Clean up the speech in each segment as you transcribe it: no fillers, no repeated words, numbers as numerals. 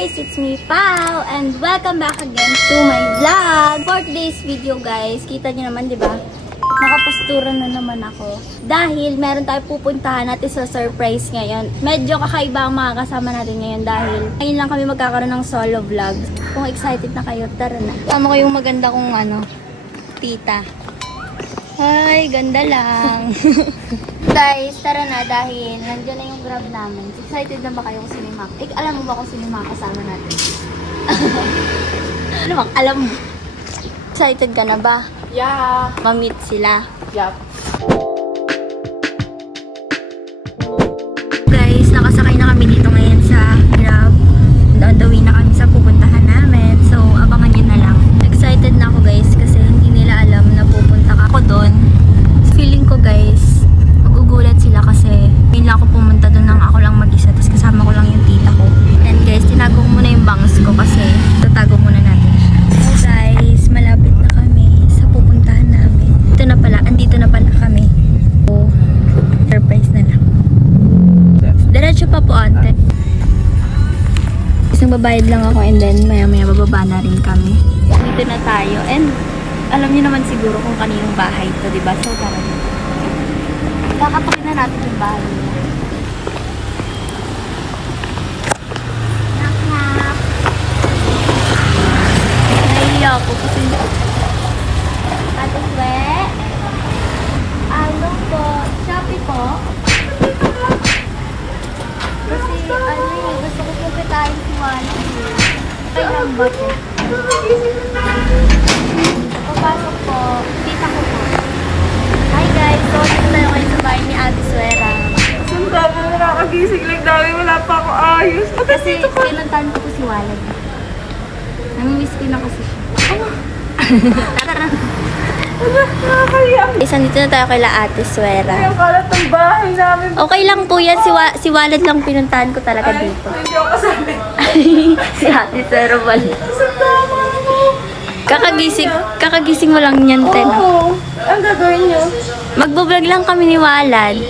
guys! It's me, Pao! And welcome back again to my vlog! For today's video guys, kita nyo naman diba? Nakapastura na naman ako. Dahil meron tayo pupuntahan at isa-surprise ngayon. Medyo kakaiba ang mga kasama natin ngayon dahil ngayon lang kami magkakaroon ng solo vlog. Kung excited na kayo, tara na. Tama ko yung maganda kong tita. Hi, ganda lang. Guys, tara na dahil nandiyan na yung Grab namin. Excited na ba kayo kung sino yung mga... alam mo ba kung sino yung mga kasama natin? Ano bang alam mo? Excited ka na ba? Yeah. Ma-meet sila. Yup. Guys, nakasakay na kami dito ngayon sa Grab. Dadawin na kami sa pupuntahan namin. So, abangan nyo na lang. Excited na ako guys kasi hindi nila alam na pupunta ako doon. Feeling ko guys, magugulat sila kasi hindi lang ako pumunta doon nang ako lang mag-isa. Tapos kasama ko lang yung tita ko. And guys, tinago ko muna yung bangs ko kasi tatago muna natin. So guys, malapit na kami sa pupuntahan namin. Andito na pala kami. So, surprise na lang. Diretso pa po ate. Isang babayad lang ako and then maya-maya bababa na rin kami. Dito na tayo and alam niyo naman siguro kung kaninong bahay ito, diba? So, tara dito. Kakatukin na natin yung bahay niya. Knock, knock. Nahiya ako kasi... Ate Swe? Ano po? Shopee po? Kasi gusto ko pupitahin si Wally. Kailan ba po? Papasok po. Tita ko po. Hi guys! So, dito tayo ngayon sa bahay ni Ate Suera. Sunda mo, nakakagising lang dami. Wala pa ako ayos. Kasi pinuntahan ko po si Wally. Namimiss ko na kasi siya. Tara! Nakakaiyak. Isang dito na tayo kay Ate Suera. Ay, ang kalat ng bahay namin. Okay lang po yan. Si Walad lang pinuntahan ko talaga Ay, dito. hindi ako kasali. Si Ate Suera Walad. Sunda mo. Kakagising mo lang niyan, Ten. Oo. Ang gagawin niyo? Magbablog lang kami ni Walad.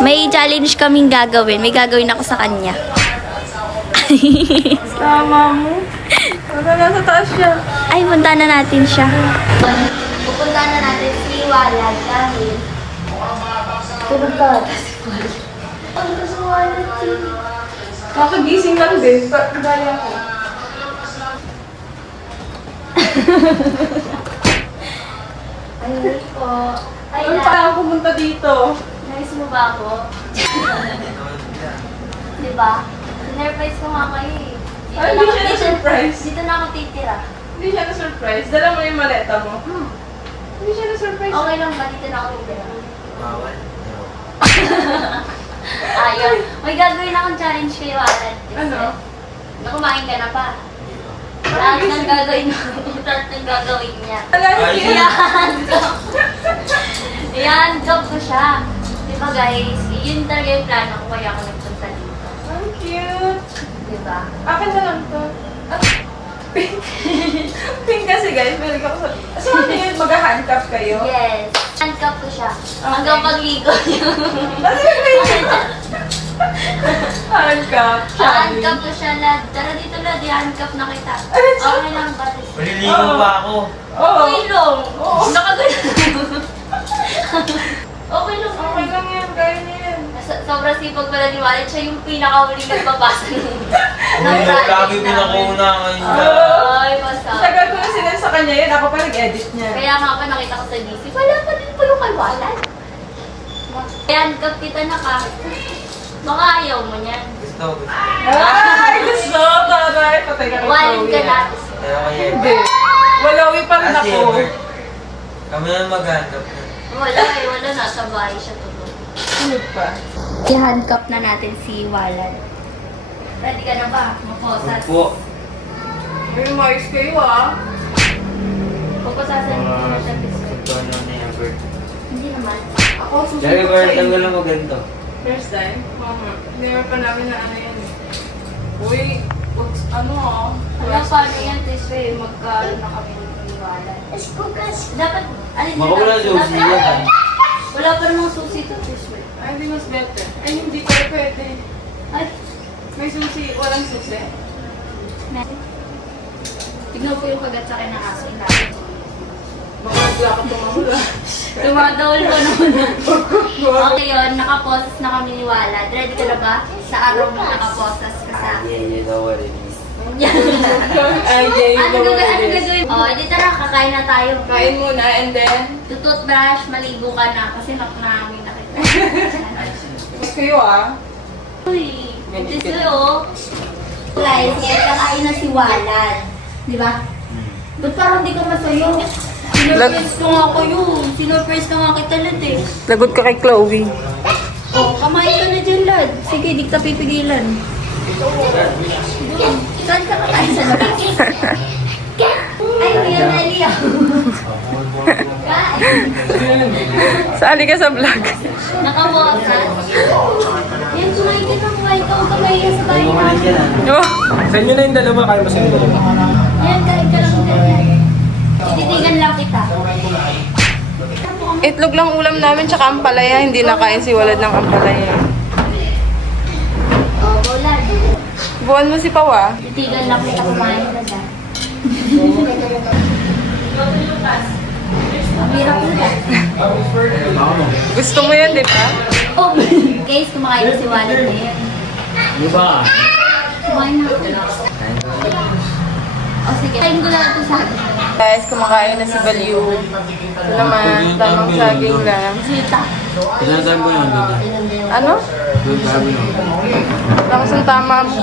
May challenge kaming gagawin. May gagawin ako sa kanya. Tama mo. Wala, nasa taas siya. Ay, punta na natin siya. Pupunta na natin si Walad dahil tulog ka. Punta si Walad. Nakagising lang din. Gaya ko. Ay, po. Ay, Ano pa ako pumunta dito? Nais mo ba ako? Diba? Sinurprise ko nga kayo eh. Ay, hindi siya na-surprise. Dito na ako titira. Hindi siya na-surprise. Dala mo yung maleta mo. Hindi siya na-surprise. Okay lang ba? Dito na ako titira. Bawal. Ayun. May gagawin akong challenge kayo, Alan. Ano? Kumain ka na pa. Lahat ng gagawin lahat ng gagawin niya. Wala, hindi. I-handcuff ko siya. Diba guys? Yun talaga yung plano ko kaya ako nagpunta dito. Ang cute. Diba? Akin na lang to. Pink. Pink kasi guys. Balik ako sa... So ano yun? Mag-handcuff kayo? Yes. Handcuff ko siya. Okay. Hanggang pagligo niya. Kasi yung handcuff. Handcuff ko siya, lad. Tara dito, lad. I-handcuff na kita. Ano siya? Okay lang ba? Maliligo pa ako. Oo. Okay lang. Oo. Nakagano. Okay lang. Okay lang yan. Kaya niya yan. Sobrang sipag pala ni Walid. Siya yung pinakahuling nagbabasa ng Lagi pinakauna ngayon. Ay, masama. Tagal ko na sila sa kanya yan. Ako pa nag-edit niya. Kaya nga pa nakita ko sa DC. Wala pa din po yung kay Walid. Handcuff kita na ka. Baka ayaw mo niyan. Gusto. Ay! Gusto! Taray! Patay ka ng Walid ka Chloe. na. Kaya kaya. Hindi. Walawi pa rin Kasi, ako. kami na mag-handcuff na. Wala eh. Wala na. Sa bahay siya tulog. Ano pa? I-handcuff na natin si Walid. Ready ka na ba? Maposas. Upo. May mais kayo ah. Pupusasan mo na siya pistol. Suntuan na yung bird. Hindi naman. Ako Jerry susunod sa bird, inyo. tanggalan mo ganito. First time? Mama. Never pa namin na ano yan eh. Uy, ano ah. Wala paano yan, Tiswe. Magkaroon na kami ng Walid. Dapat, alin Baka wala Josie yan. Wala pa namang susi to, Tiswe. Ay, di mas better. Ay, hindi pa pwede. Ay, May susi, walang susi. Tignan po yung kagat sa akin ng aso. Mga naglakad tumahula. Tumadol ko naman. Okay yun, nakaposes na kami ni Walad. Ready ka na ba? Sa araw mo nakaposes ka sa... Yeah, you know what it is. Ay, yay, Ano gagawin? Oh, edi tara, kakain na tayo. Kain muna and then, Tututbrush, maligo ka na. Kasi namin na kita. gusto kayo ah. Uy, ito sa'yo. Guys, kakain na si Walad. Di ba? Ba't parang di ka masayo? Sinurprise ko nga kayo. Sinurprise ka nga kita, Lad eh. Lagot ka kay Chloe. Oh, kamain ka na dyan, Lad. Sige, di ka pipigilan. Saan ka kakain sa labas? Ay, Kuya Nelia. Sali ka sa vlog. Nakawasan. Yan, kumain ka na. Kumain ka. Huwag ka mahiya sa bahay namin. Oh. Sa inyo na yung dalawa, kaya mo sa inyo dalawa. Yan, kain ka lang dyan. Tititigan lang kita. Itlog lang ulam namin tsaka ampalaya. Hindi nakain si Walad ng ampalaya. Oh, Walad. Buwan mo si Pawa. Titigan lang kita kumain ka dyan. Mahirap na dyan. Gusto mo yan, di ba? Oh, guys, kumakain na si Walad na yan. Di ba? Kumain na ako. O sige, kain ko lang ito sa akin. Guys, kumakain na si Baliw. Ito naman, tamang saging lang. Sita. Pinagdaan mo yun, Duda. Ano? Pinagdaan mo yun. Tapos ang tama mo.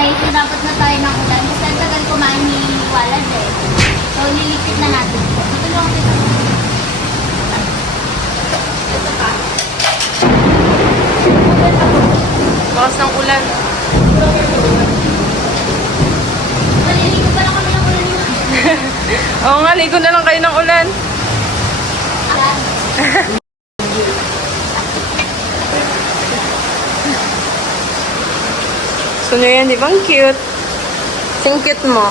Ay, so dapat na tayo ng ulan. Kasi ang tagal kumain ni Walad eh. So, nilipit na natin. Ito lang dito. Ito pa. Bakas ng ulan. Maliligo pa lang kami ng ulan yun. Oo nga, ligo na lang kayo ng ulan. Gusto nyo yan, di ba? Ang cute. Sing cute mo.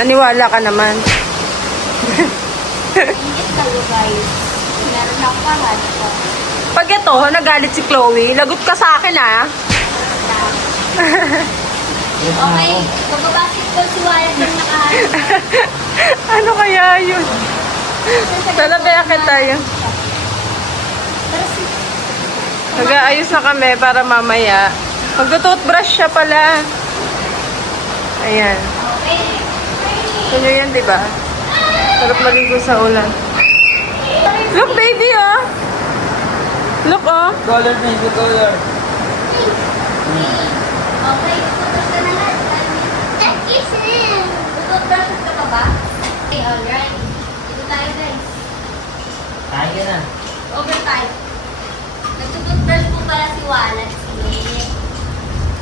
Naniwala ka naman. Ingit kayo guys. Meron ako parang ito. Pag ito, nagalit si Chloe, lagot ka sa akin ah. Okay, magbabasit ko si Walad ng nakaharap. Ano kaya yun? Talaga kita yun. Pero si... Nag-aayos na kami para mamaya. Mag-toothbrush siya pala. Ayan. Okay. Gusto nyo yan, di ba? Sarap maligo sa ulan. Look, baby, oh! Look, oh! Color na yung color. Okay, tututbrush ka na lahat. Tututbrush ka pa ba? Okay, alright. Ito tayo guys. Kain ka na. Overtime. Nagtututbrush po pala si Walad.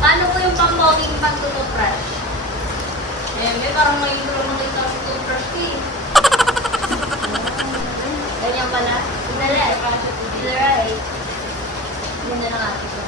Paano po yung pang-pogging pag-tututbrush? May parang may gulo makita sa toothbrush ko eh. Ganyan pala. To the left. To the right. Ganda na nga ito.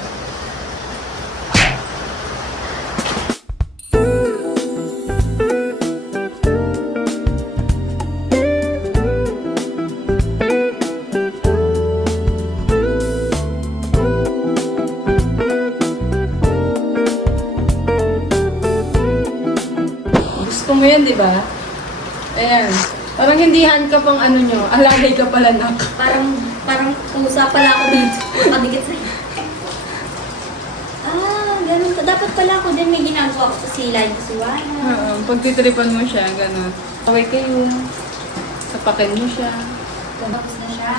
Gusto mo yan, di ba? Ayan. Parang hindihan ka pang ano nyo. Alalay ka pala, nak. Parang pusa pala ako dito. Nakadikit sa'yo. Ah, ganun ka. Dapat pala ako din may ginagawa ko sa silay ko si Wana. Oo, pagtitripan mo siya, gano'n. Away kayo. Sapakin mo siya. Tapos na siya.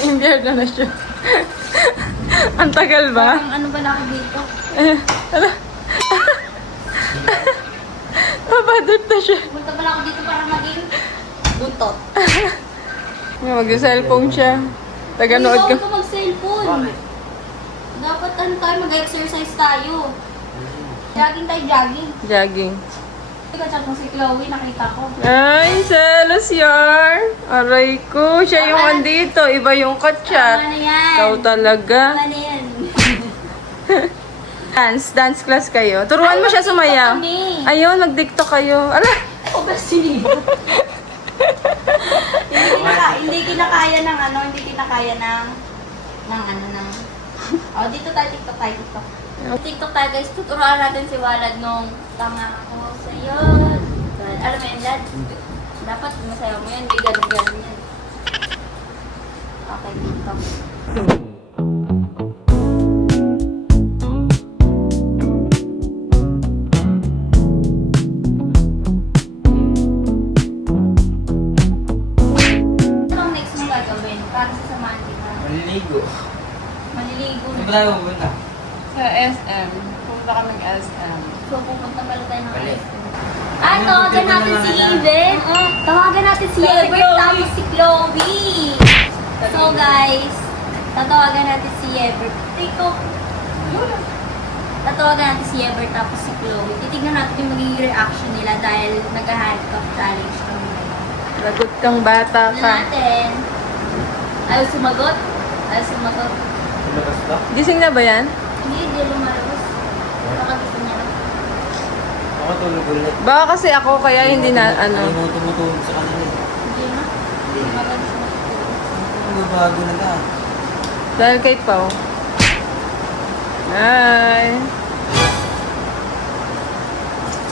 Impaired na siya. Ang tagal ba? Parang ano pala ako dito? Mabadot na siya. Punta pala ako dito para maging butot. Mag-cellphone siya. Taga-nood ka. Hindi ko mag-cellphone. Bakit? Dapat ano tayo, mag-exercise tayo. Jogging tayo, jogging. Jogging. Ikaw chat mo si Chloe, nakita ko. Ay, selos yar. Aray ko, siya yung andito. Iba yung Tama kachat. na yan. Ikaw talaga. Tama na yan. Dance class kayo. Turuan mo siya sumayaw. kami. Ayun, mag-tiktok kayo. Ala! O ba sinibot? Hindi kinakaya ng ano, hindi kinakaya ng dito tayo, TikTok. TikTok tayo guys, tuturuan natin si Walad nung tama ako sa'yo. Alam mo yan, Dad? Dapat masayaw mo yan, hindi ganun yan. Okay, TikTok. Anong next mo gagawin? Para sa samahan kita. Maliligo. Maliligo Saan ba na. tayo pupunta? Sa SM. Punta kami ng SM. So, pupunta pala tayo ng Balik. SM. Tawagan natin si Even. Tawagan natin si Ebert tapos si Chloe. So, guys, tatawagan natin si Ebert. Tatawagan natin si Ebert tapos si Chloe. Titignan natin yung magiging reaction nila dahil nag-handcuff challenge kami ngayon. Lagot kang bata Tignan ka. natin. Ayaw sumagot. Lumabas ba? Gising na ba yan? Hindi lumalabas. Baka gusto niya lang. Ako tulog ulit. Baka kasi ako kaya hindi na Ano ano. mo tumutulog sa kanila? Hindi na. Lumalabas siya. Magbabago na ka. Dahil kay Pao. Ay.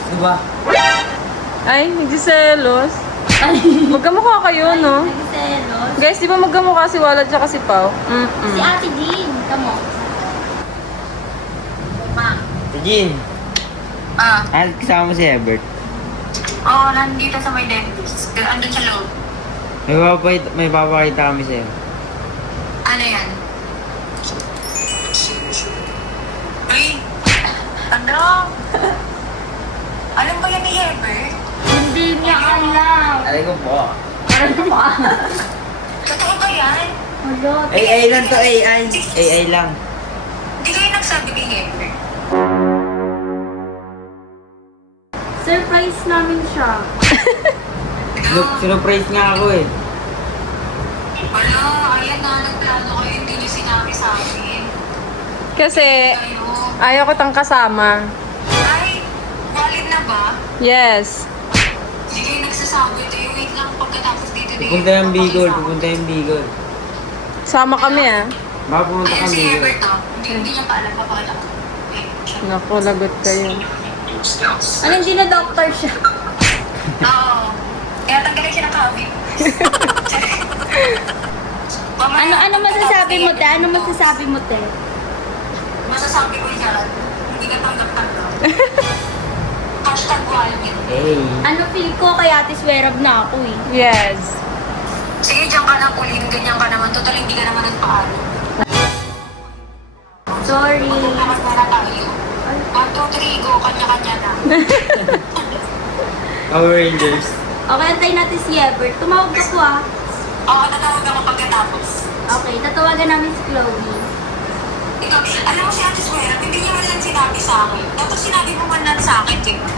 Diba? Ay, nagsiselos. Ay! Magkamukha kayo, no? Nagselos. Guys, di ba magkamukha si Walad tsaka si Pao? Si Ate Jean, kamo. Ma. Jean, Ah. kasama mo si Ebert. Oo, nandito sa may dentist. Andun sa loob. May papakita kami sa'yo. Ano yan? Uy! Ano? Alam ba yan ni Herbert? Hindi niya alam. Aray ko po. Parang pa. Totoo ba yan? Hello. AI lang to, AI. AI lang. Hindi kayo nagsabi kay Herbert? Surprise namin siya. Sinurprise nga ako eh. Wala, ayan na, nagplano kayo, hindi niyo sinabi sa akin. Kasi, Kayo. ayaw ko tang kasama. Ay, valid na ba? Yes. Hindi kayo nagsasabi ito. Wait lang, pagkatapos dito na Pupunta yung Bicol. Sama kami ah. Baka pumunta Ayun kang si Bicol. Herbert, no? Hindi niya pa alam, papakala ko. Naku, lagot kayo. Ano, hindi na doctor siya? Oo. Kaya tanggalin siya ng kawin. Ano masasabi mo, te? Ano masasabi mo, te? Masasabi ko yan, hindi ka tanggap-tanggap. Hashtag wallet. Hey. Ano feel ko kay Ate Swerab na ako eh. Yes. Sige, diyan ka na, Pauline. Ganyan ka naman. Total, hindi ka naman nagpaalam. Sorry. Magpapakot na tayo. 1, 2, 3, go. Kanya-kanya na. Power Rangers. Okay, antayin natin si Ebert. Tumawag ako ah. Oo, tatawag ako pagkatapos. Okay, tatawagan namin si Chloe. Ikaw, alam mo si Ate Swerab, hindi niya man lang sinabi sa akin. Dapat sinabi mo man lang sa akin, di ba?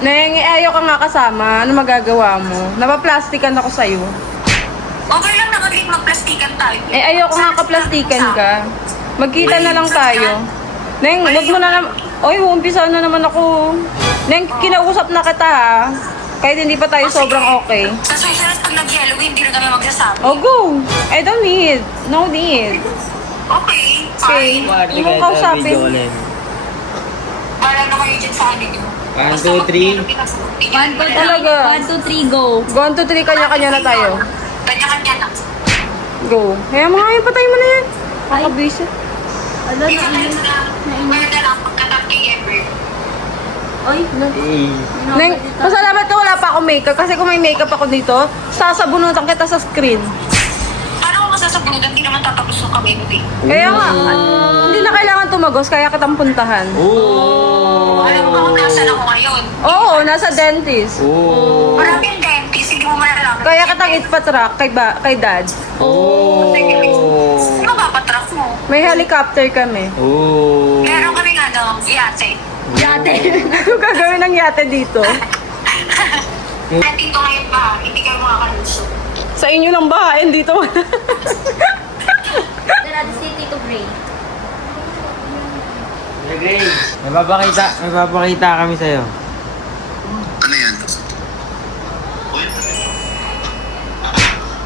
Neng, ayaw ka nga kasama. Ano magagawa mo? Napaplastikan ako sa'yo. Okay lang naman rin magplastikan tayo. Eh, ayaw ko nga kaplastikan ka. Magkita na lang tayo. Neng, wag mo na naman. Oy, umpisa na naman ako. Neng, kinausap na kita ha. Kahit hindi pa tayo sobrang okay. Sa susunod, pag nag-Halloween, hindi na kami magsasabi. Oh, go! I don't need. No need. Okay, Okay. fine. Hindi mo kausapin. Wala na kayo dyan sa amin yun. 1, 2, 3. 1, 2, Talaga. 1, 2, 3, go. 1, 2, 3, kanya-kanya na tayo. Kanya-kanya na. Go. Kaya mga yun, patay mo na yan. Kakabisa. Ano na, Kaya na lang, pagkatap kay Ever. Oy, Hey. Neng, pasalamat ka wala pa ako makeup. Kasi kung may makeup ako dito, sasabunutan kita sa screen. paano ko masasabunutan? Hindi naman tatapos yung kami mo, eh. Kaya nga, hindi na kailangan tumagos, kaya kitang puntahan. Oh. Alam mo ba kung nasaan ako ngayon? Oo, nasa dentist. Oh. Maraming dentist, hindi mo malalaman. Kaya kitang itpatrack kay dad. Oh. Ano ba patrack mo? May helicopter kami. Oh. Meron kami nga, no, yate. Yate? Ano gagawin ng yate dito? Nandito ngayon ba? Hindi kayo makakalusot. Sa inyo lang bahain dito. Ito natin si Tito Gray. Gray, may papakita kami sa'yo. Ano yan?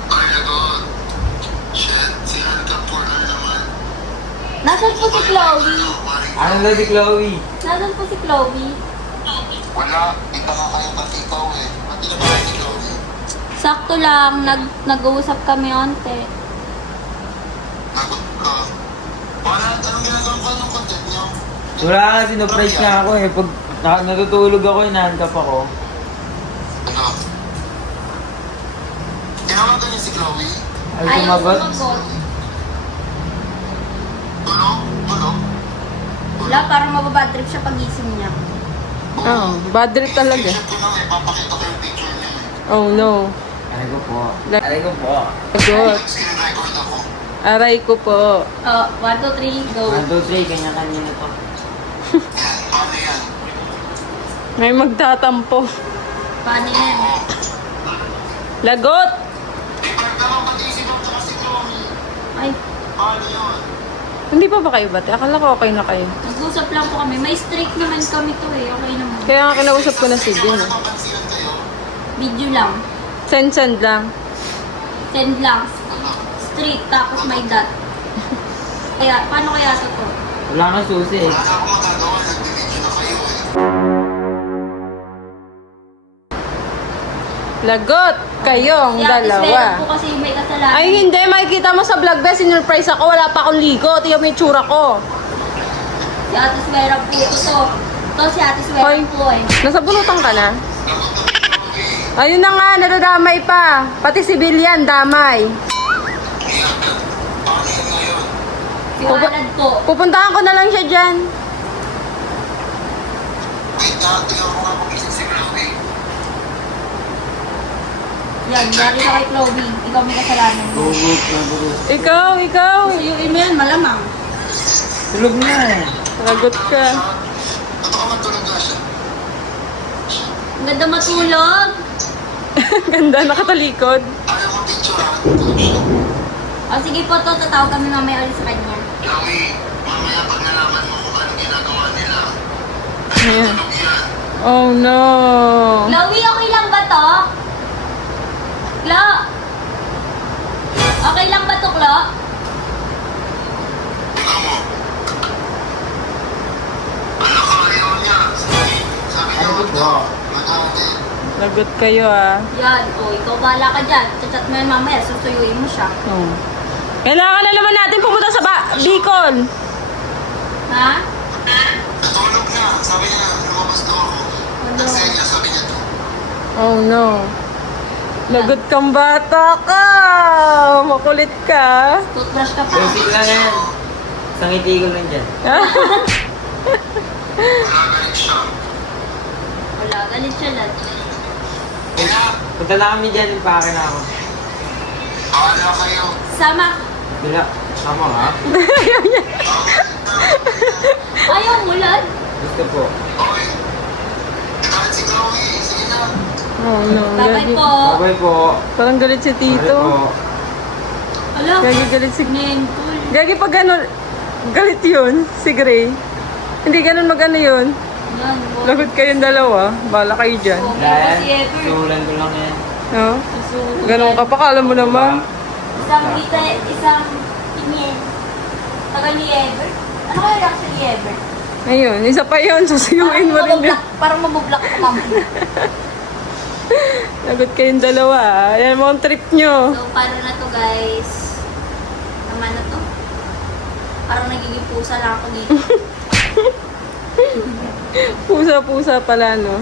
Ay, lagot. Shit, si Hanta for ano naman? Nasaan po si Chloe? Ano daw si Chloe? Nasaan po si Chloe? Wala, di pa nga kayo patikaw eh. Pati na ba kayo ni Chloe? Sakto lang, nag-uusap kami onte. Lagot ka. Wala, anong ginagawa ko ng content niyo? Wala nga, sinurprise nga ako eh. Pag natutulog ako, inahandap ako. Ano? Tinawagan niyo si Chloe? Ay, Ayaw sumagot. sumagot. Ano? Ano? Wala, parang mababad trip siya pagising niya. Oo, bad trip talaga. Picture ko lang eh, papakita ko yung picture niya eh. Oh no. Aray ko po. Aray ko po. Sagot. Screen record ako. Aray ko po. Oh, 1, 2, 3, go. 1, 2, 3, kanya-kanya na to. Yan, paano yan? May magtatampo. Paano yan? Lagot! Eh, parang naman pati si Bob tsaka si Chloe. Ay, Paano yun? Hindi pa ba kayo bate? Akala ko okay na kayo. nag-usap lang po kami. May streak naman kami to eh. Okay naman. Kaya nga kinausap ko na si Din. eh. Napapansinan kayo? Video lang. Send lang. Send lang. Streak, tapos may dot. Kaya, paano kaya ito to? Wala kang susi eh. Wala na akong magagawa, nag-video na kayo eh. Lagot! Kayong Si Ate Svera dalawa. po kasi may kasalanan. Ay hindi, makikita mo sa vlog best, sinurprise ako, wala pa akong ligo. Tingnan mo yung tsura ko. Si Ate Svera po ito. Ito si Ate Svera Hoy. po eh. Nasa bunutan ka na? Ayun na nga, nadadamay pa. Pati si Billian, damay. Paano yun ngayon? Si Walad po. Pupuntahan ko na lang siya dyan. Wait na, tingnan ko nga magising si Chloe. Yan, yari sa kay Chloe. Ikaw may kasalanan. Bugot na bugot. Ikaw. Yung email, malamang. Tulog na eh. Lagot ka. Ba't ako matulog na siya? Ang ganda matulog. Ganda, nakatalikod. Ayaw ko picture ha, tulog siya. O sige po to, tatawag kami mamaya ulit sa kanya. Chloe, mamaya pag nalaman mo kung ano ginagawa nila, Ayan. tulog yan. Oh no. Chloe, okay lang ba to? Klo? Okay lang ba to, Klo? Tingnan mo. Wala ka, ayaw niya. Sabi niya, Ano wag ba? daw. Mag-ate. Lagot kayo ah. Yan, o ikaw bahala ka dyan. Chat mo yan mamaya, susuyuin mo siya. Oh. Kailangan na naman natin pumunta sa Bicol. Ha? Natulog na. Sabi niya, lumabas daw ako. Ano? Nagsaya, sabi niya to. Oh no. Lagot kang bata ka. Makulit ka. Toothbrush ka pa. Basic lang yan. Isang ngiti ko lang dyan. Wala galit siya. Wala, galit siya lang. Kaya, Punta na kami dyan, pake na ako. bahala kayo. Sama. Bila, sama ka? Ayaw mo lang. Gusto po. Okay. Kahit si Chloe, sige na. Oh no. Bye-bye po. Bye po. Parang galit si Bye Tito. po. Hello? Gagi galit si... Nentol. Gagi pag gano'n, galit yun, si Gray. Hindi ganun mag-ano yun. Yan, po. Lagot kayong dalawa. Bala kayo dyan. Oh, Dahil, si Ever. sulan ko lang yan. No? Susuhulan. Ganun ka pa, kala mo naman. Isang kita, isang tingin. Tagal ni Ever. Ano kaya reaction ni Ever? Ayun, isa pa yun. Susuyuin mo rin din. Parang mabublock ka mamaya. Lagot kayong dalawa. ah. Yan mo ang trip nyo. So, paano na to guys? Naman na to? Parang nagiging pusa lang ako dito. Pusa-pusa pala, no?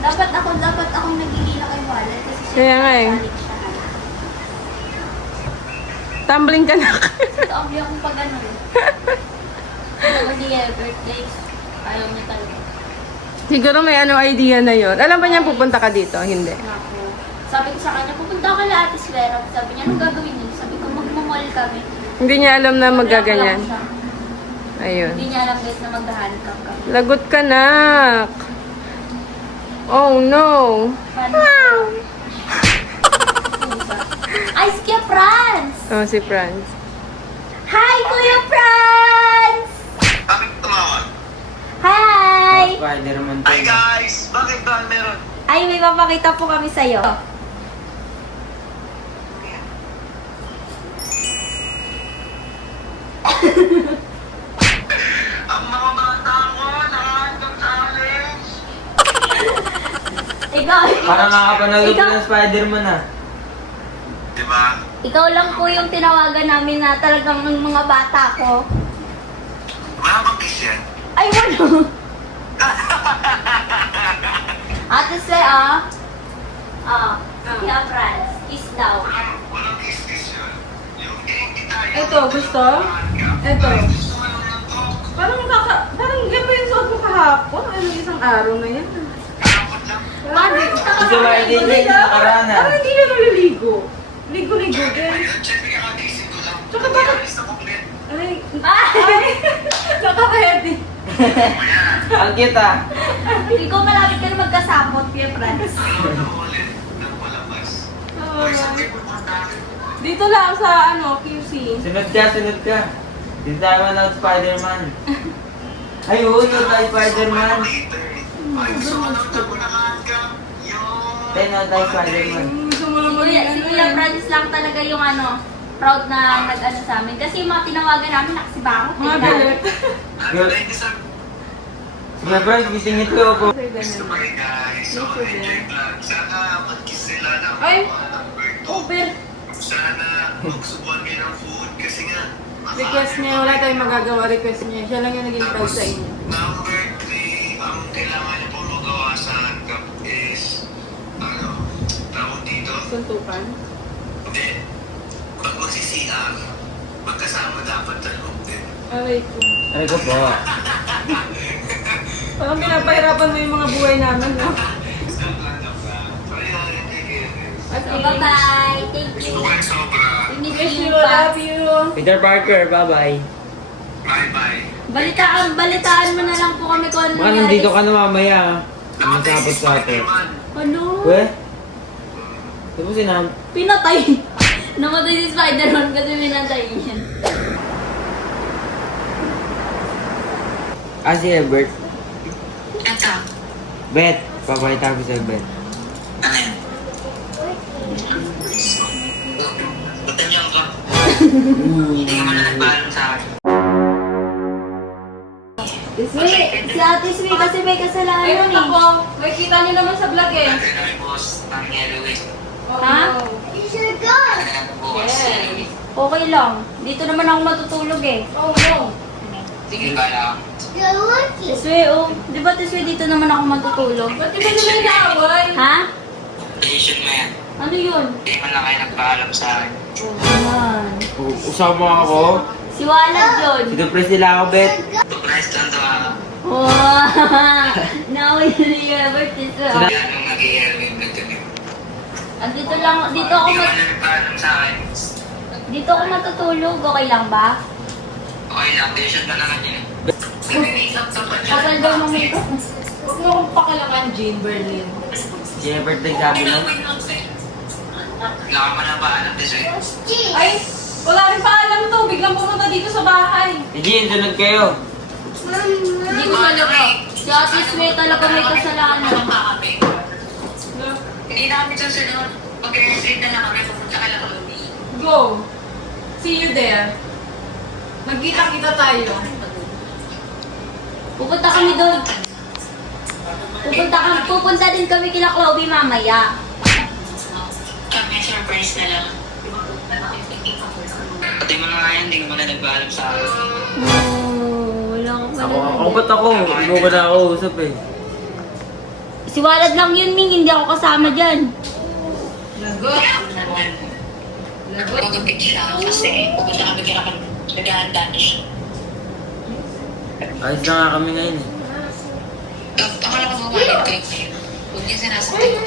dapat akong nagigila kay Wallet kasi siya Kaya nga eh. nakabalik siya. Tumbling ka na. Ito ang akong pag ano eh. Ito ni Ever guys. Ayaw niya talaga. Siguro may ano idea na yon. Alam ba niya pupunta ka dito? Hindi. Naku. Sabi ko sa kanya, pupunta ka na Ate Svera. Sabi niya, anong gagawin niyo? Sabi ko, magmamall kami. Hindi niya alam na Wala magaganyan. siya. Ayun. Hindi niya alam guys na maghahandicap kami. Lagot ka, nak. Oh no! Ay, si Kuya Franz! Oh, si Franz. Hi, Kuya Franz! Bakit tumawag? Hi! Spider-Man Hi guys! Bakit ba meron? Ay, may papakita po kami sa'yo. Ang mga bata ko, nakahandang challenge! Ikaw, Parang nakapanood ko ikaw, ng Spider-Man ah. Diba? ikaw lang po yung tinawagan namin na talagang ng mga bata ko. Wala bang kiss yan? Ay, wala. Ate Se, ah. Kuya Franz, kiss daw. Walang kiss yun. Yung hindi tayo. Ito, gusto? Ito. Parang ganda yung suot mo kahapon. Ano isang araw na yan? Dapat lang. Gusto ba din na yung nakaraan ah. Parang hindi na naliligo. Ligo-ligo din. Ayun, check me kakagising ko lang. Tsaka bakit- Alis na komplet. Ay, Ay! nakaka-heavy. Ang cute ah. Ikaw malapit ka na magkasapot, Kuya Franz. Ano na ulit? Nang palabas. Boy, sa table mo tayo. Dito lang sa QC. Sunod ka. Dito tayo manood Spider-Man. Ay, oo, yun tayo Spider-Man. Ay, gusto mo nang nagunahan ka? Yun. Tayo na tayo Spider-Man. Gusto mo naman Si Kuya Franz lang talaga yung proud na nag-ano sa amin. Kasi yung mga tinawagan namin, nakasibangot. Mga galit. Thank you, sir. Sige, bro, gisingit ko po. Gusto pa rin, guys. So, enjoy vlog. Sana mag-kiss sila ng Ay! number 2. Uber. Sana magsubuan kayo ng food kasi nga. Request niya, wala tayong magagawa. Request niya. Siya lang yung naging proud Tapos, sa inyo. number 3, ang kailangan niyo pong magawa sa handcuff is, tawag dito? Suntukan. Hindi. Pag magsi-CR, magkasama dapat sa loob din. Aray ko. Ay ko po. Parang pinapahirapan mo yung mga buhay namin, no? Joke lang. Sorry, take care. So, bye-bye. Thank you. Gusto ko yung sobra. We miss Wish you you, love you. Peter Parker, bye-bye. Bye-bye. Balitaan mo na lang po kami kung ano Baka nandito ka na mamaya ah. Namatay si Masapot-sapot. Spider-Man. Ano? We? Di mo sinam? Pinatay. Namatay si Spider-Man kasi minatay niya. Ah, si Ebert. Ito. Bet. Papakita ko sa Bet. Ano yan? Batanyan ka. Hindi ka man na nagpaalam sa akin. Si Ate Sui kasi may kasalanan Ayun eh. ako. May kita niyo naman sa vlog eh. Dati na may boss, ang yellow eh. Ha? Dati na may boss. Yes. Okay lang. Dito naman ako matutulog eh. Oh no. Sige ka lang. Tiswe, oh. Di ba Tiswe dito naman ako matutulog? Ba't di ba sila inaaway? Ha? Decision mo yan. Ano yun? Hindi man lang kayo nagpaalam sa akin. Ayan. Usama ako. Si Walad yun. Sinupres nila ako, Bet. Surprise lang to ha. Wow! Now we never Tiswe. Oh. Yan ang nag-i-yellow yung ganito niyo. Dito lang, dito ako Hindi ka man na nagpaalam sa akin. dito ako matutulog. Okay lang ba? Okay lang, decision na naman yun eh. Nag-i-makeup ka pa dyan. Tagal daw ng makeup. Huwag mo akong pakilaman, Jean Berlin. Si Ebert ay sabi mo. Wala ka man na paalam, Desiree. Ay, wala rin pa alam to. Biglang pumunta dito sa bahay. Si Jean, sunod kayo. Hindi ko talaga. Si Ate Swe talaga may kasalanan. Hindi na kami susunod. Mag-retreat na lang kami. Pupunta ka lang kami. Go. See you there. Magkita-kita tayo. Pupunta kami doon. Pupunta din kami kila Chloe mamaya. Kami, surprise na lang. Pati mo na nga yan, hindi ka man na nagpaalam sa akin. Oh, wala ko pala. Ako ba't ako? Hindi mo ba na ako usap eh. Si Walad lang yun, Ming. Hindi ako kasama dyan. Lagot. Magagapit siya kasi pupunta kami kaya kami naghahanda na siya. Ayos na nga kami ngayon eh. Akala ko mawalid kayo ngayon. Huwag niya sinasabi ko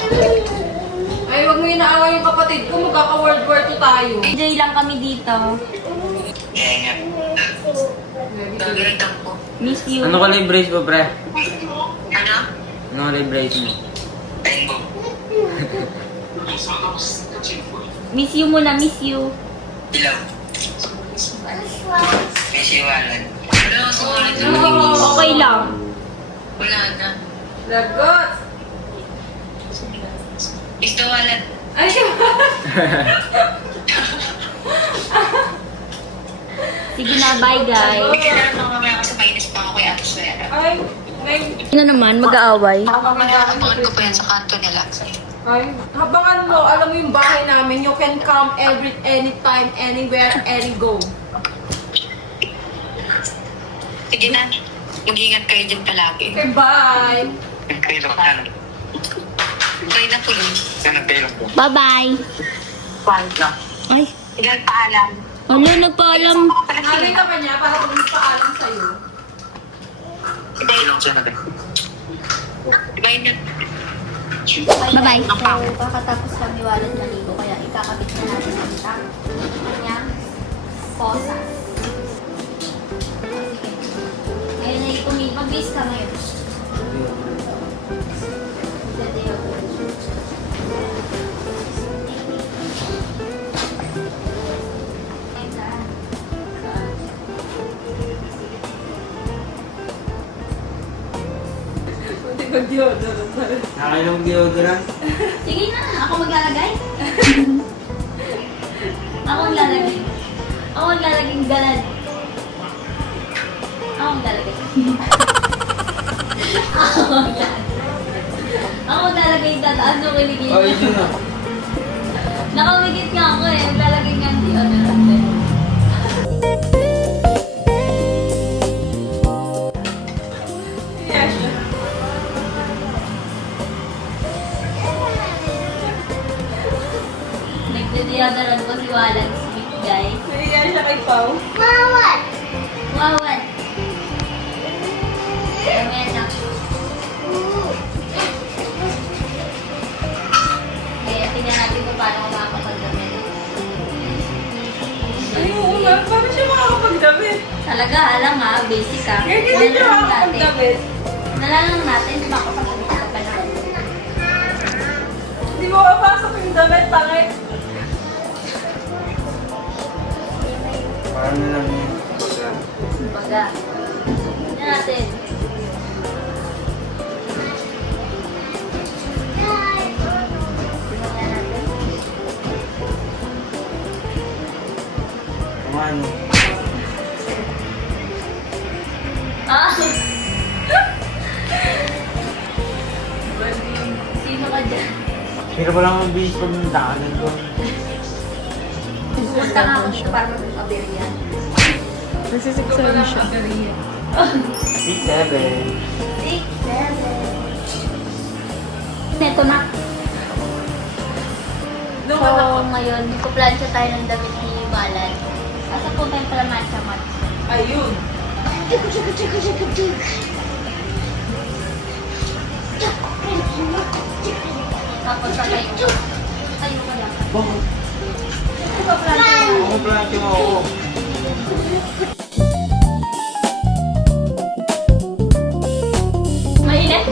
Ay, wag mo inaaway yung kapatid ko. Magkaka-World War II tayo. Enjoy lang kami dito. Eh, nga. Gagalitan ko. Miss you. Ano ka brace mo, pre? Ano? Ano ka brace mo? Miss you muna, miss you. Ilaw. May siwalan. Okay lang. Wala na. Lagot! Is the wallet. Ay, Sige na, bye guys. Kailangan mo mamaya kasi mainis pa ako kay Ate Suera. ay, may... Ano naman, mag-aaway? Mamaya abangan ko pa yan sa kanto nila. Ay, habang ano mo, alam mo yung bahay namin, you can come anytime, anywhere, any go. Sige na. Mag-ingat kayo dyan palagi. Okay, bye! Kayo lang. Kayo na po yun. Yan ang kayo po. Bye-bye. Paano? Ay, Ilan paalam? ano, nagpaalam. Alay ka ba niya para kung magpaalam sa'yo? Kayo lang siya natin. Bye na. Bye-bye. So, kakatapos kami wallet na ligo, kaya ikakabit na natin ang kanyang posas. Ngayon na mag-base ka ngayon. Nakainom deodorant. Sige na, ako maglalagay. Ako maglalagay. Ako maglalagay ng galad. Ako maglalagay. Ako maglalagay. Ako maglalagay yung tataan nung kiligin. Oh, yun na. Nakamigit nga ako eh. Maglalagay nga di ano. Nagdadiadaran ko si Walan Smith, guys. Naiyan siya kay Pao. Wawan! Wawan! Ayan na. Kaya tingnan natin kung paano makakapagdamit. Ay, oo nga. Paano siya makakapagdamit? Talaga, alam ha, basic ha. Kaya hindi siya makakapagdamit. Nalalang natin, makakapagdamit ka pa naman. Hindi mo mapasok yung damit, pangit. Paano lang yun? Baga. Tingnan natin. Tingnan natin. Kung ano? Ah! Sino ka dyan? Pero wala akong bihis pag nandaanan ko. Punta nga ako para mag-aberya. Nagsisiksabi siya. 6, 7. 6, 7. Neto na. Doon So, ka na. ngayon, kuplansya tayo ng damit ni Balan. Asa po tayo pala matcha match. Ayun. Tapos sabay ko. Tayo ka lang. Bakit? Kuplansya na. Ako plancho mo ako. Mainit?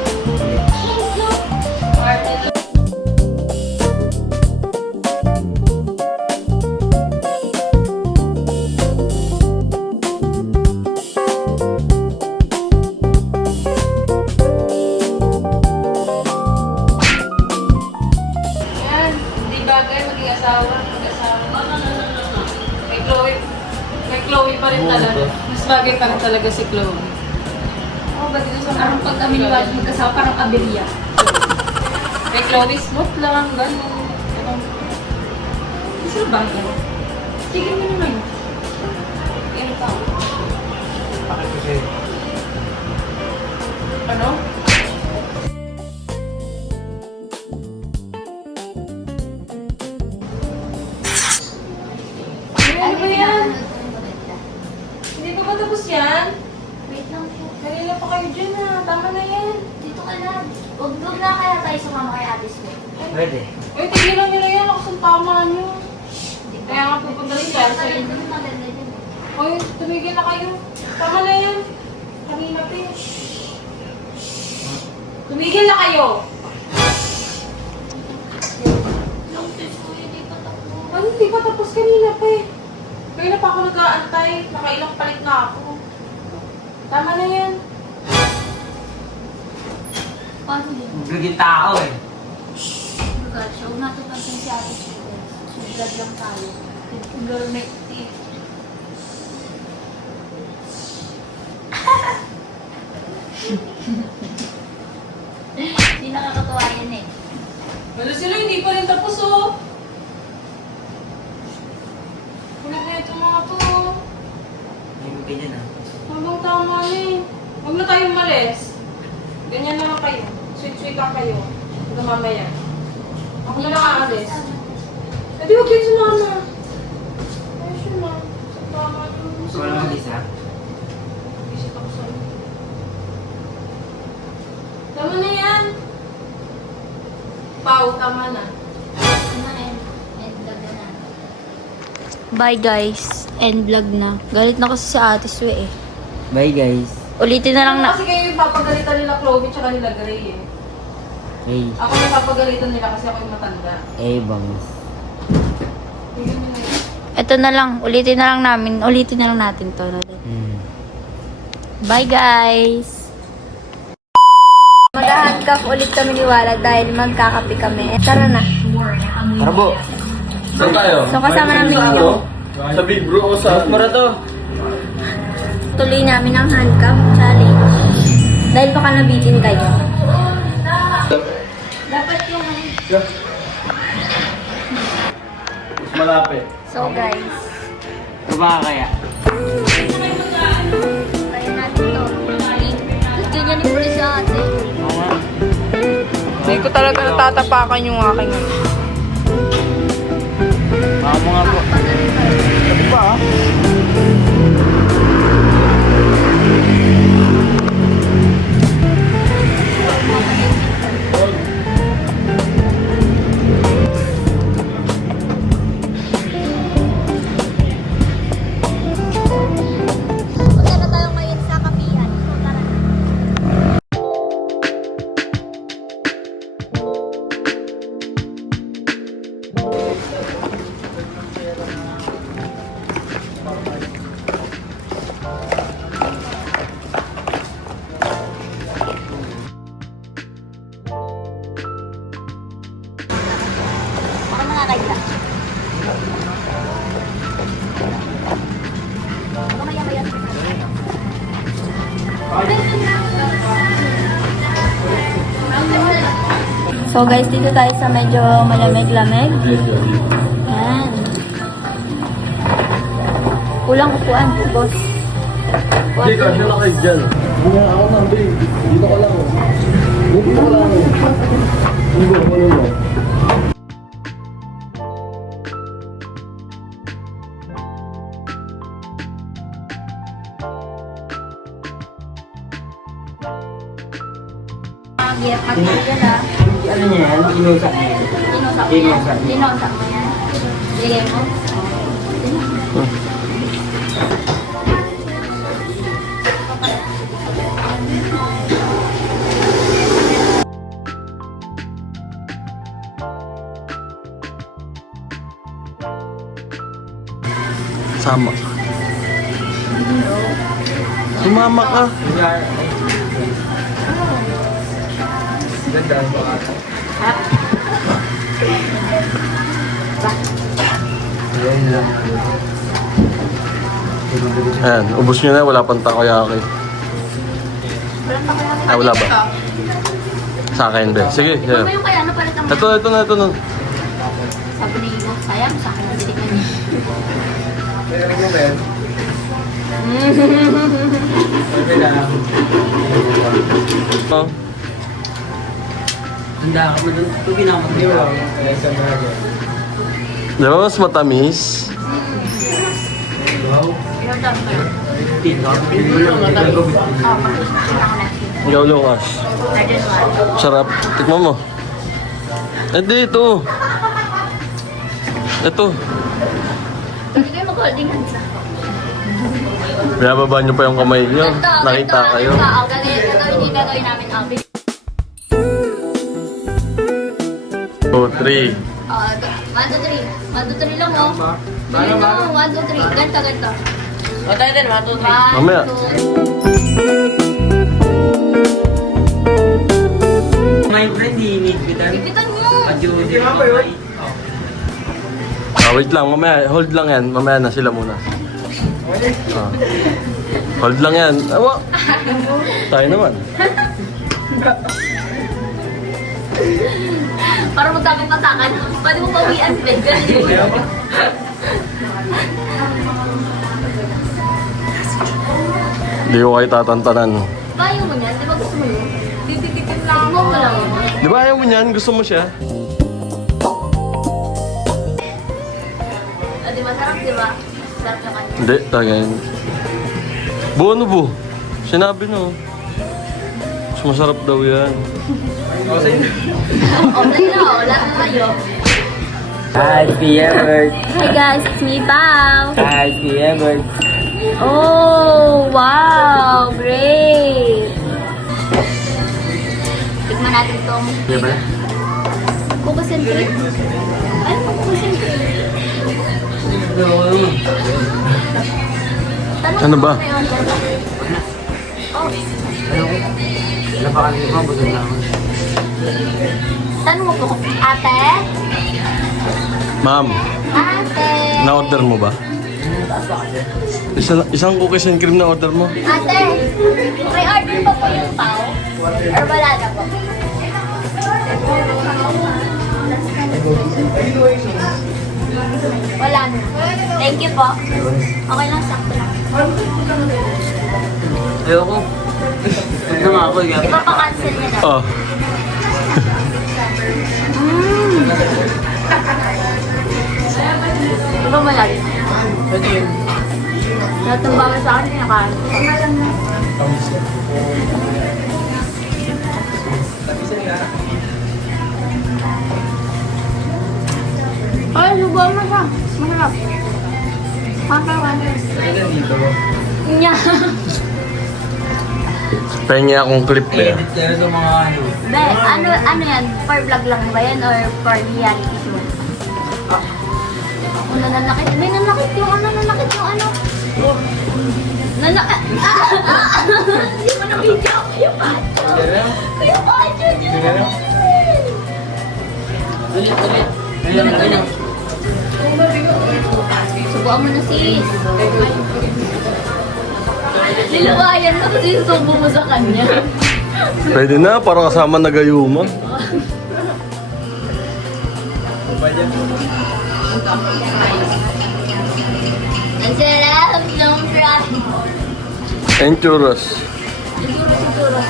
Yan. Hindi bagay maging asawa. Mag-asawa. May Chloe pa rin talaga. Mas bagay pa rin talaga si Chloe. Oh, ba dito sa Parang pag kami ni Balan magkasama, parang aberya. May Chloe smooth lang, gano'n. Gusto ba gano'n? Sige mo naman. Ano pa? Bakit kasi? Ano? Ano ba yan? Hindi pa ba tapos yan? Wait lang po. Kanina pa kayo dyan ha. Tama na yan. Dito ka lang. Huwag na kaya tayo sumama kay Ate Sue. Pwede. Uy, tigilan nyo na yan. Lakas ang tama nyo. Kaya nga pupunta rin dyan. So, Maganda na maganda din. uy, tumigil na kayo. Tama na yan. Kanina pa yun. Tumigil na kayo. hindi pa tapos kanina pa eh. Kaya pa ako nag-aantay. Nakailang palit na ako. Tama na yan. Paano yun? Gaging tao eh. Gosh, huwag natutunan si Ate Sugar. Sugar lang tayo. Sugar make tea. Hindi nakakatuwa yan eh. Wala sila, hindi pa rin tapos oh. Kulit na ito mga to. Hindi mo ganyan ah. Habang tama na eh. Huwag na tayong malis. Ganyan na lang kayo. Sweet-sweet lang kayo. Hanggang mamaya. Ako na lang aalis. Eh di huwag kayo sumama. Ayos yun ma. Tama yun. Gusto mo lang mag-isa? Isip ako sa'yo. Tama na yan. Pau, tama na. Bye guys. End vlog na. Galit na kasi sa Ate Sue eh. Bye guys. Ulitin na lang na. Kasi kayo yung papagalitan nila Chloe tsaka nila Gray eh. Hey. Ako yung papagalitan nila kasi ako yung matanda. Eh, bangs. Tingnan nyo na yun. Ito na lang. Ulitin na lang namin. Ulitin na lang natin to. Bye guys. Mag-handcuff ulit kami ni Wala dahil magkakape kami. Tara na. Tara po. Saan tayo? So kasama namin yung Sa Big Bro o sa... Mura to. tuloy namin ang handcuff challenge. Dahil baka nabitin kayo. Dapat yung Mas malapit. So guys, Baba kaya. try natin to. Tapos ganyan yung pulis sa ate. Oo nga. Hindi ko talaga natatapakan yung aking Baka mo nga po. Ano ba ah? Punta na tayo ngayon sa kapihan. So tara na. Baka nakakaita. Baka maya-maya. So guys, dito tayo sa medyo malamig-lamig. Yan. Kulang upuan, boss. Hindi ka, siya na kayo dyan. Hindi ako na, babe. Dito ka lang. Dito ka lang. Dito ka lang. Pag-iyak ka dyan ah. Ano niya yan? Inusak niya yan. Dinosak mo yan. Dinosak niya. Dinosak mo yan. Bigay mo. Sama. Sumama ka. Ganda. Ayan lang. Ayan, ubos nyo na. Wala pang takoyaki. Ah, wala ba? Sa akin, be. Sige, Ikaw yeah. ba yung kaya napalit ang Ito na. sabi ni Igo? Sayang, sa akin ang dinig niya. Meron mo ba? Okay lang. Oh. Handa ka mo doon. Ito pinakamagdi mo. Di ba mas matamis? Wow. Pinagdam ko yun. 15. Oh, pag-usap ako next week. Ikaw, Lucas. Garden one. Sarap. Tikman mo. Hindi, ito. Ito. Hindi kayo mag-holding hands ah. Binababa nyo pa yung kamay nyo. Ganito, Nakita ganito, kayo. ganito. Oh, ganito, hindi gagawin namin. 2, 3. 1, 2, 3. 1, 2, 3 lang, oh. Dali na, 1, 2, 3. Ganto, ganto. O tayo din, 1, 2, 3. Mamaya. 1, 2. My friend, hinigpitan. Ipitan mo. Adjudi. Wait lang, mamaya. Hold lang yan. Mamaya na sila muna. Ah. Hold lang yan. Awa! Tayo naman. Para magkabing patakan. Pwede mo pawian, Ben. Hindi ko kayo tatantanan. Bayo mo niyan, di ba gusto mo yun? Tititipin lang mo lang. Di ba ayaw mo niyan? Gusto mo siya? Di masarap, di ba? Sarap na kanya. Hindi, tagayin. Bu, ano bu? Sinabi no. Mas masarap daw yan. Okay na, wala na kayo. Hi, Kuya Bert. Hi guys, it's me, Pao. Hi, Kuya Bert. Oh, wow! Great! Tignan natin itong Kuya ba? cookies and cream. Ano po cookies and cream? Tanong Ano mo ba? ngayon. Oh, Wala pa kami ba? Busog na ako. tanong mo po, ate? Ma'am, Ate? na-order mo ba? Isang cookies and cream na order mo? Ate? May order pa po yung Pao? Or wala na po? Wala na. Thank you po. Okay lang, sakto lang. Ayoko. Huwag na nga ako. Ipapakancel niya na. Oh. Di ba malaki? Lahat ng bawal sa akin, kinakain. Ay, subuhan mo siya. Masarap. Nya. Pengi akong clip eh. Edit kayo sa mga ano. Be, ano yan? For vlog lang ba yan or for reality show? Ako nananakit. May nanakit yung ano, nanakit yung ano. Nanakit. Hindi mo na video. Kuya Pacho. Kuya Pacho. Ulit. Ayun. Subuan mo na sis. Nilawayan na kasi yung subo mo sa kanya. Pwede na, para kasama na gayuma. Ang sarap ng fry. And churros. Siguro.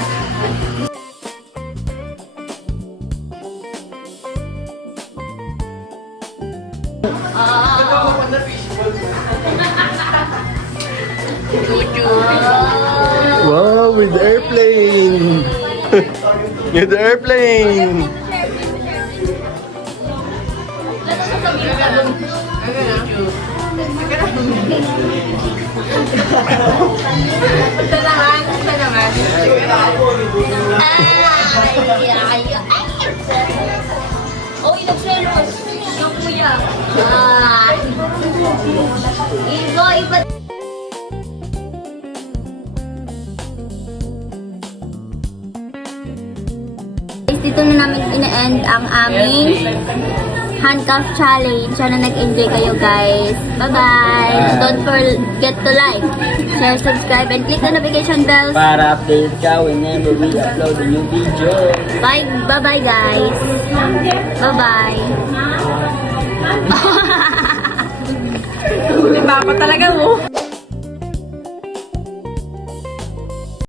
Wow, with the airplane! With the airplane! Oh, inagselos. Yung kuya. Iba. Dito na namin ina-end ang aming handcuff challenge. Sana nag-enjoy kayo guys. Bye-bye! Don't forget to like, share, subscribe, and click the notification bell. Para update ka whenever we upload a new video. Bye-bye guys! Bye-bye! Iba pa talaga mo.